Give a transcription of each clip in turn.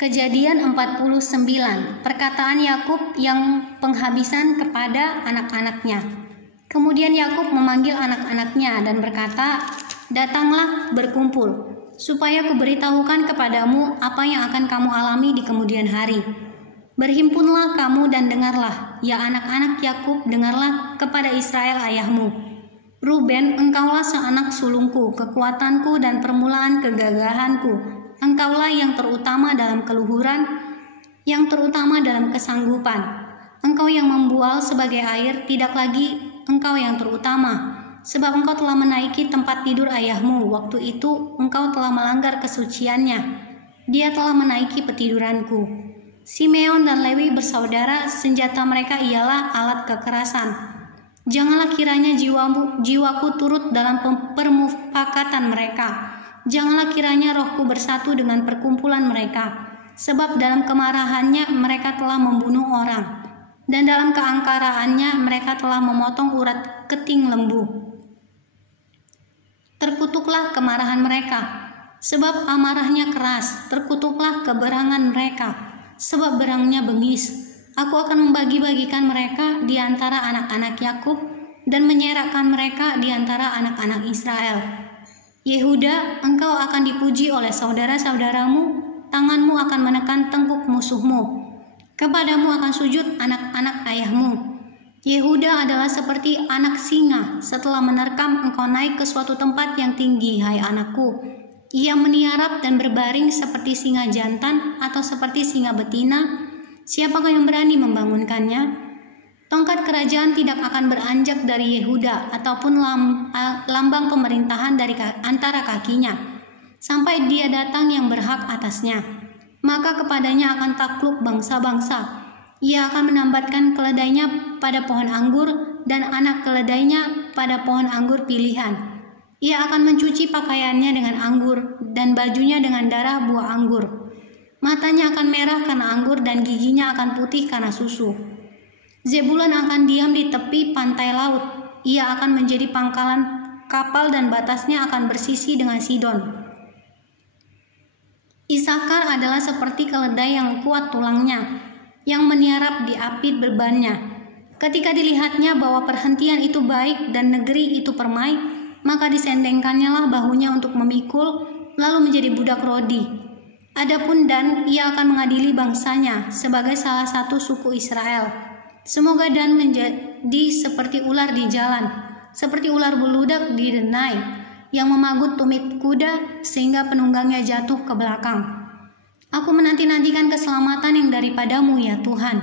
Kejadian 49, perkataan Yakub yang penghabisan kepada anak-anaknya. Kemudian Yakub memanggil anak-anaknya dan berkata, "Datanglah berkumpul, supaya kuberitahukan kepadamu apa yang akan kamu alami di kemudian hari. Berhimpunlah kamu dan dengarlah, ya anak-anak Yakub, dengarlah kepada Israel ayahmu. Ruben, engkaulah seanak sulungku, kekuatanku dan permulaan kegagahanku. Engkaulah yang terutama dalam keluhuran, yang terutama dalam kesanggupan. Engkau yang membual sebagai air, tidak lagi engkau yang terutama, sebab engkau telah menaiki tempat tidur ayahmu. Waktu itu engkau telah melanggar kesuciannya. Dia telah menaiki petiduranku." Simeon dan Lewi bersaudara, senjata mereka ialah alat kekerasan. Janganlah kiranya jiwaku turut dalam permufakatan mereka. Janganlah kiranya rohku bersatu dengan perkumpulan mereka, sebab dalam kemarahannya mereka telah membunuh orang, dan dalam keangkaraannya mereka telah memotong urat keting lembu. Terkutuklah kemarahan mereka, sebab amarahnya keras. Terkutuklah keberangan mereka, sebab berangnya bengis. Aku akan membagi-bagikan mereka di antara anak-anak Yakub dan menyerakkan mereka di antara anak-anak Israel. Yehuda, engkau akan dipuji oleh saudara-saudaramu, tanganmu akan menekan tengkuk musuhmu. Kepadamu akan sujud anak-anak ayahmu. Yehuda adalah seperti anak singa, setelah menerkam engkau naik ke suatu tempat yang tinggi, hai anakku. Ia meniarap dan berbaring seperti singa jantan atau seperti singa betina. Siapakah yang berani membangunkannya? Tongkat kerajaan tidak akan beranjak dari Yehuda ataupun lambang pemerintahan dari antara kakinya, sampai dia datang yang berhak atasnya. Maka kepadanya akan takluk bangsa-bangsa. Ia akan menambatkan keledainya pada pohon anggur dan anak keledainya pada pohon anggur pilihan. Ia akan mencuci pakaiannya dengan anggur dan bajunya dengan darah buah anggur. Matanya akan merah karena anggur dan giginya akan putih karena susu. Zebulon akan diam di tepi pantai laut. Ia akan menjadi pangkalan kapal dan batasnya akan bersisi dengan Sidon. Isakar adalah seperti keledai yang kuat tulangnya, yang meniarap di api bebannya. Ketika dilihatnya bahwa perhentian itu baik dan negeri itu permai, maka disendengkannya lah bahunya untuk memikul, lalu menjadi budak Rodi. Adapun Dan, ia akan mengadili bangsanya sebagai salah satu suku Israel. Semoga Dan menjadi seperti ular di jalan, seperti ular beludak di denai, yang memagut tumit kuda sehingga penunggangnya jatuh ke belakang. Aku menanti-nantikan keselamatan yang daripadamu, ya Tuhan.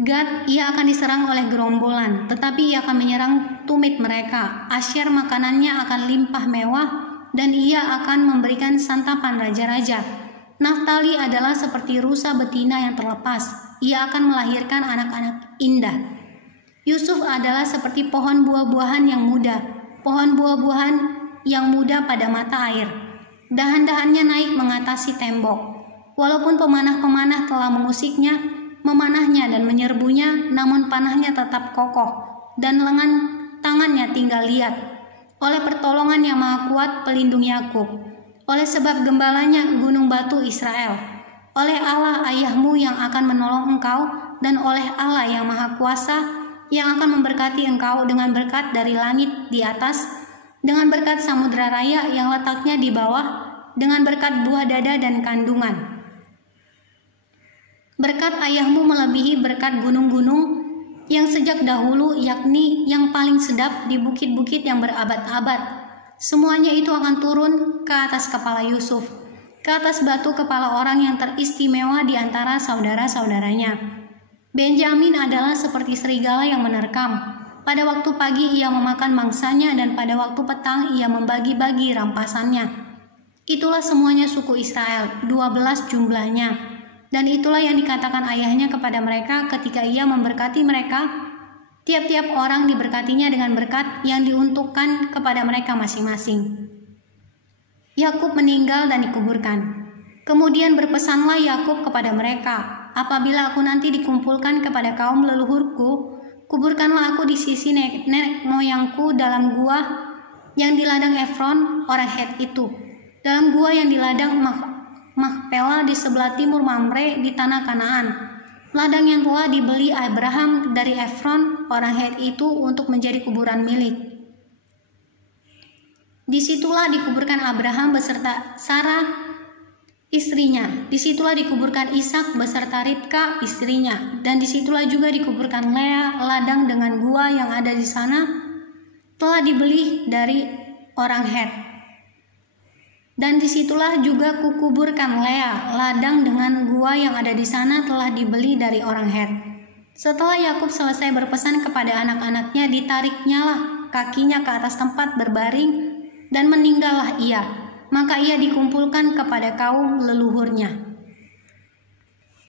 Gad, ia akan diserang oleh gerombolan, tetapi ia akan menyerang tumit mereka. Asyer, makanannya akan limpah mewah, dan ia akan memberikan santapan raja-raja. Naftali adalah seperti rusa betina yang terlepas. Ia akan melahirkan anak-anak indah. Yusuf adalah seperti pohon buah-buahan yang muda, pohon buah-buahan yang muda pada mata air. Dahan-dahannya naik mengatasi tembok. Walaupun pemanah-pemanah telah mengusiknya, memanahnya dan menyerbunya, namun panahnya tetap kokoh, dan lengan tangannya tinggal liat. Oleh pertolongan yang maha kuat pelindung Yakub, oleh sebab gembalanya gunung batu Israel, oleh Allah ayahmu yang akan menolong engkau, dan oleh Allah yang maha kuasa yang akan memberkati engkau dengan berkat dari langit di atas, dengan berkat samudera raya yang letaknya di bawah, dengan berkat buah dada dan kandungan. Berkat ayahmu melebihi berkat gunung-gunung yang sejak dahulu, yakni yang paling sedap di bukit-bukit yang berabad-abad. Semuanya itu akan turun ke atas kepala Yusuf, ke atas batu kepala orang yang teristimewa di antara saudara-saudaranya. Benjamin adalah seperti serigala yang menerkam. Pada waktu pagi ia memakan mangsanya, dan pada waktu petang ia membagi-bagi rampasannya. Itulah semuanya suku Israel, 12 jumlahnya. Dan itulah yang dikatakan ayahnya kepada mereka ketika ia memberkati mereka. Tiap-tiap orang diberkatinya dengan berkat yang diuntukkan kepada mereka masing-masing. Yakub meninggal dan dikuburkan. Kemudian berpesanlah Yakub kepada mereka, "Apabila aku nanti dikumpulkan kepada kaum leluhurku, kuburkanlah aku di sisi nenek moyangku dalam gua yang di ladang Efron orang Het itu, dalam gua yang di ladang Mahpelah. Makpela di sebelah timur Mamre di tanah Kanaan. Ladang yang telah dibeli Abraham dari Efron, orang Het itu untuk menjadi kuburan milik. Disitulah dikuburkan Abraham beserta Sarah istrinya. Disitulah dikuburkan Ishak beserta Ribka istrinya. Dan disitulah juga dikuburkan Lea. Ladang dengan gua yang ada di sana telah dibeli dari orang Het. Dan disitulah juga kukuburkan Lea. Ladang dengan gua yang ada di sana telah dibeli dari orang Het. Setelah Yakub selesai berpesan kepada anak-anaknya, ditariknyalah kakinya ke atas tempat berbaring dan meninggallah ia. Maka ia dikumpulkan kepada kaum leluhurnya.